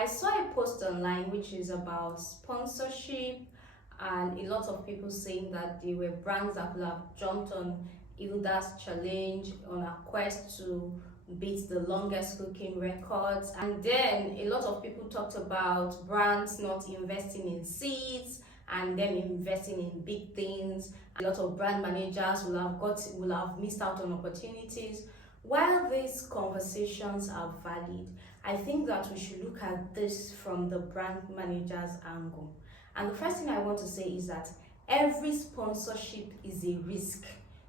I saw a post online which is about sponsorship, and a lot of people saying that they were brands that could have jumped on Hilda's challenge on a quest to beat the longest cooking records. And then a lot of people talked about brands not investing in seeds and them investing in big things. A lot of brand managers will have missed out on opportunities. While these conversations are valid, I think that we should look at this from the brand manager's angle. And the first thing I want to say is that every sponsorship is a risk.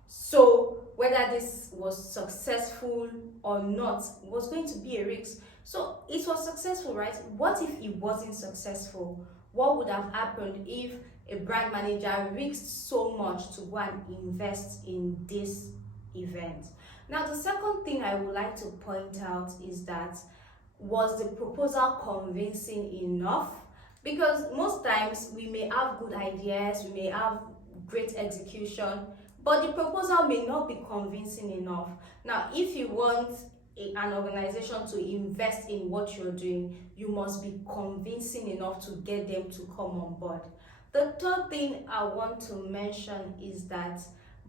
So whether this was successful or not was going to be a risk. So it was successful, right? What if it wasn't successful? What would have happened if a brand manager risked so much to go and invest in this event? Now, the second thing I would like to point out is that, was the proposal convincing enough? Because most times we may have good ideas, we may have great execution, but the proposal may not be convincing enough. Now, if you want an organization to invest in what you're doing, you must be convincing enough to get them to come on board. The third thing I want to mention is that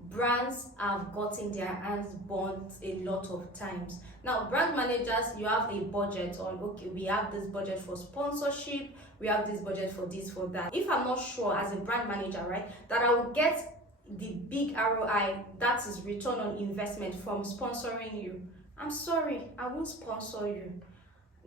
brands have gotten their hands burnt a lot of times. Now, brand managers, you have a budget on, okay, we have this budget for sponsorship, we have this budget for this, for that. If I'm not sure as a brand manager, right, that I will get the big ROI, that is return on investment, from sponsoring you, I'm sorry, I won't sponsor you.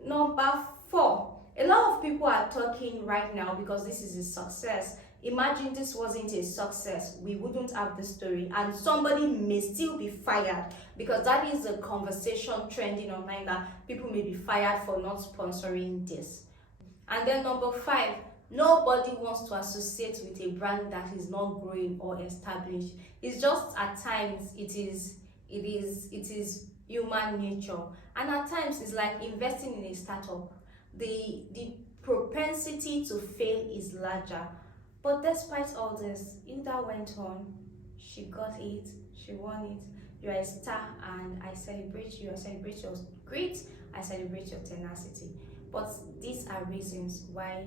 Number 4, a lot of people are talking right now because this is a success. Imagine this wasn't a success, we wouldn't have the story, and somebody may still be fired, because that is a conversation trending online, that people may be fired for not sponsoring this. And then number 5, nobody wants to associate with a brand that is not growing or established. It's just at times it is human nature, and at times it's like investing in a startup. The propensity to fail is larger. But despite all this, Hilda went on, she got it, she won it. You are a star and I celebrate you. I celebrate your grit, I celebrate your tenacity. But these are reasons why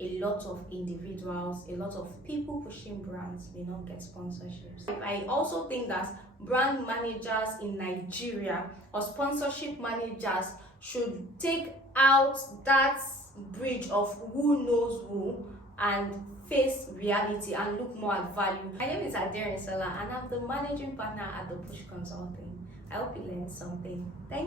a lot of individuals, a lot of people pushing brands may not get sponsorships. I also think that brand managers in Nigeria or sponsorship managers should take out that bridge of who knows who and face reality and look more at value. My name is Aderinsola and I'm the managing partner at the Push Consulting. I hope you learned something. Thank you.